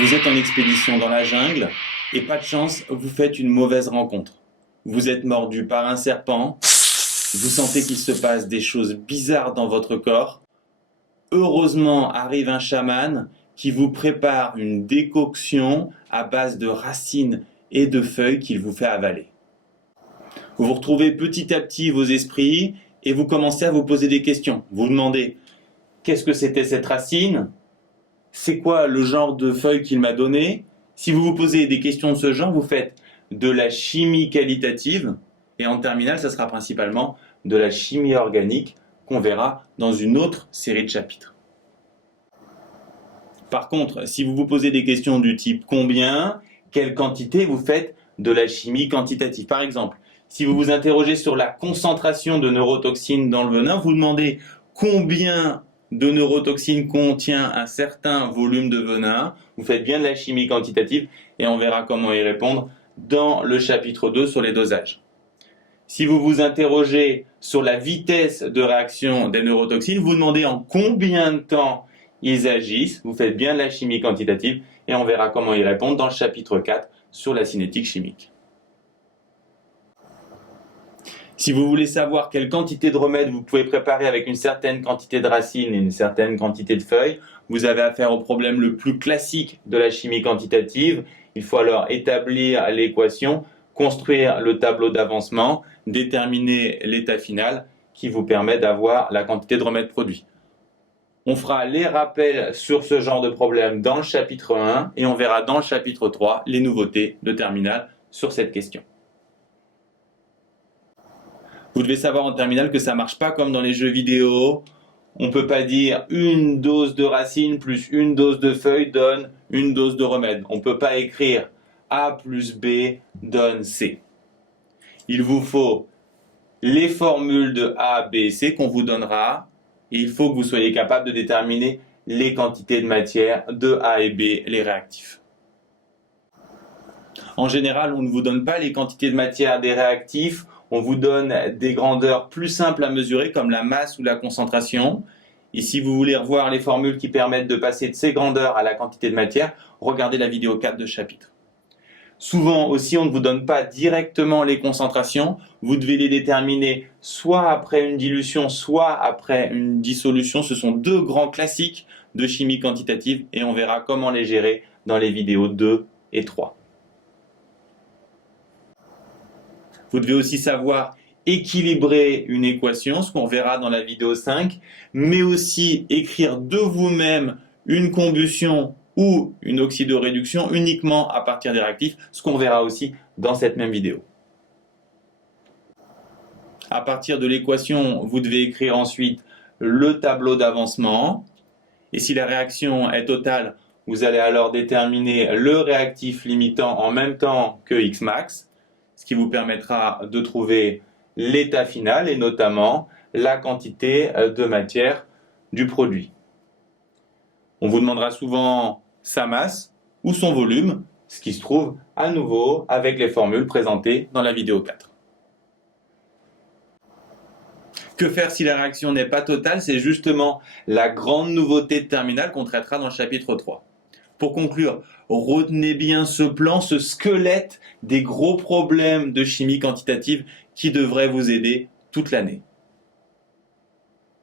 Vous êtes en expédition dans la jungle et pas de chance, vous faites une mauvaise rencontre. Vous êtes mordu par un serpent, vous sentez qu'il se passe des choses bizarres dans votre corps. Heureusement arrive un chaman qui vous prépare une décoction à base de racines et de feuilles qu'il vous fait avaler. Vous retrouvez petit à petit vos esprits et vous commencez à vous poser des questions. Vous vous demandez, qu'est-ce que c'était cette racine ? C'est quoi le genre de feuille qu'il m'a donné ? Si vous vous posez des questions de ce genre, vous faites de la chimie qualitative et en terminale, ça sera principalement de la chimie organique qu'on verra dans une autre série de chapitres. Par contre, si vous vous posez des questions du type combien, quelle quantité, vous faites de la chimie quantitative. Par exemple, si vous vous interrogez sur la concentration de neurotoxines dans le venin, vous demandez combien de neurotoxines contient un certain volume de venin, vous faites bien de la chimie quantitative et on verra comment y répondre dans le chapitre 2 sur les dosages. Si vous vous interrogez sur la vitesse de réaction des neurotoxines, vous demandez en combien de temps ils agissent, vous faites bien de la chimie quantitative et on verra comment y répondre dans le chapitre 4 sur la cinétique chimique. Si vous voulez savoir quelle quantité de remède vous pouvez préparer avec une certaine quantité de racines et une certaine quantité de feuilles, vous avez affaire au problème le plus classique de la chimie quantitative. Il faut alors établir l'équation, construire le tableau d'avancement, déterminer l'état final qui vous permet d'avoir la quantité de remède produit. On fera les rappels sur ce genre de problème dans le chapitre 1 et on verra dans le chapitre 3 les nouveautés de terminale sur cette question. Vous devez savoir en terminale que ça ne marche pas comme dans les jeux vidéo. On ne peut pas dire une dose de racine plus une dose de feuille donne une dose de remède. On ne peut pas écrire A plus B donne C. Il vous faut les formules de A, B, C qu'on vous donnera. Et il faut que vous soyez capable de déterminer les quantités de matière de A et B, les réactifs. En général, on ne vous donne pas les quantités de matière des réactifs, on vous donne des grandeurs plus simples à mesurer comme la masse ou la concentration. Et si vous voulez revoir les formules qui permettent de passer de ces grandeurs à la quantité de matière, regardez la vidéo 4 de ce chapitre. Souvent aussi, on ne vous donne pas directement les concentrations, vous devez les déterminer soit après une dilution, soit après une dissolution. Ce sont deux grands classiques de chimie quantitative et on verra comment les gérer dans les vidéos 2 et 3. Vous devez aussi savoir équilibrer une équation, ce qu'on verra dans la vidéo 5, mais aussi écrire de vous-même une combustion ou une oxydoréduction uniquement à partir des réactifs, ce qu'on verra aussi dans cette même vidéo. À partir de l'équation, vous devez écrire ensuite le tableau d'avancement. Et si la réaction est totale, vous allez alors déterminer le réactif limitant en même temps que Xmax, ce qui vous permettra de trouver l'état final et notamment la quantité de matière du produit. On vous demandera souvent sa masse ou son volume, ce qui se trouve à nouveau avec les formules présentées dans la vidéo 4. Que faire si la réaction n'est pas totale? C'est justement la grande nouveauté de terminale qu'on traitera dans le chapitre 3. Pour conclure, retenez bien ce plan, ce squelette des gros problèmes de chimie quantitative qui devrait vous aider toute l'année.